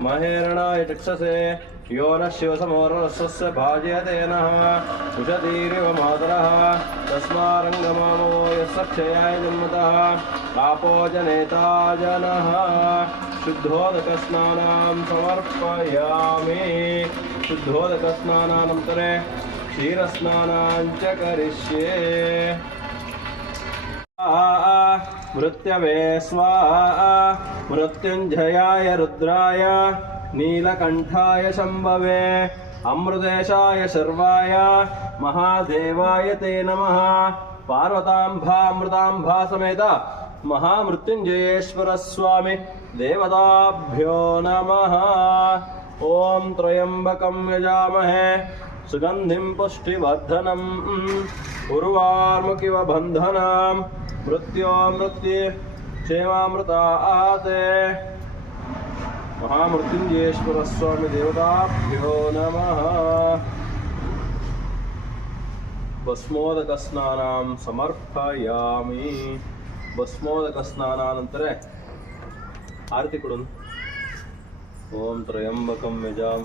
महेरणाय चक्षसे यो न शिवसमोरस्वस्य भाजयते नः। उषतीरिव मातरः तस्मारङ्गमामो यस्य क्षयाय जन्मतः। आपो जनेता जनः शुद्धोदकस्नानां समर्पयामि। शुद्धोदकस्नानानन्तरे क्षीरस्नानाञ्च करिष्ये। मृत्यवे स्वाहा मृत्युञ्जयाय रुद्राय, नीलकण्ठाय शम्भवे, अमृतेशाय शर्वाय, महादेवाय ते नमः। पार्वताम्भामृताम्भा समेत महामृत्युञ्जयेश्वर स्वामि देवताभ्यो नमः। ॐ त्र्यम्बकं यजामहे, सुगन्धिं पुष्टिवर्धनम् उर्वार्मुकिव बन्धनां ಮೃತ್ಯೋಮೃತ್ಯೆ ಕ್ಷೇಮಾಮೃತ ಆತೆ ಮಹಾಮೃತ್ಯುಂಜೇಶ್ವರ ಸ್ವಾಮಿ ದೇವತಾಭ್ಯೋ ನಮಃ ಭಸ್ಮೋದಕ ಸ್ನಾನ ಸಮರ್ಪಯಾಮಿ ಭಸ್ಮೋದಕ ಸ್ನಾನ ಸ್ನಾನಾನಂತರ ಆರತಿ ಕೊಡು ಓಂ ತ್ರಯಂಬಕಂ ಯಜಾಮ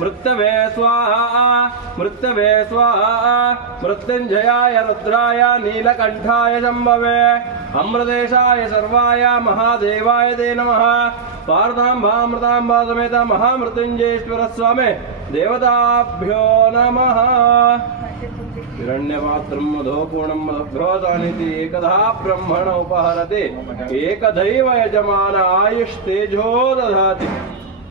मृत्यवे स्वाहा मृत्यवे स्वाहा मृत्युञ्जयाय रुद्राय नीलकण्ठाय शम्भवे अमृतेशाय सर्वाय महादेवाय ते नमः पार्वताम्बामृताम्बा समेत महामृत्युञ्जयेश्वर स्वामे देवताभ्यो नमः हिरण्यपात्रं मधोपूर्णं मधुभ्रोजानिति एकधा ब्रह्मण उपहरति एकदैव यजमान आयुष्तेजो दधाति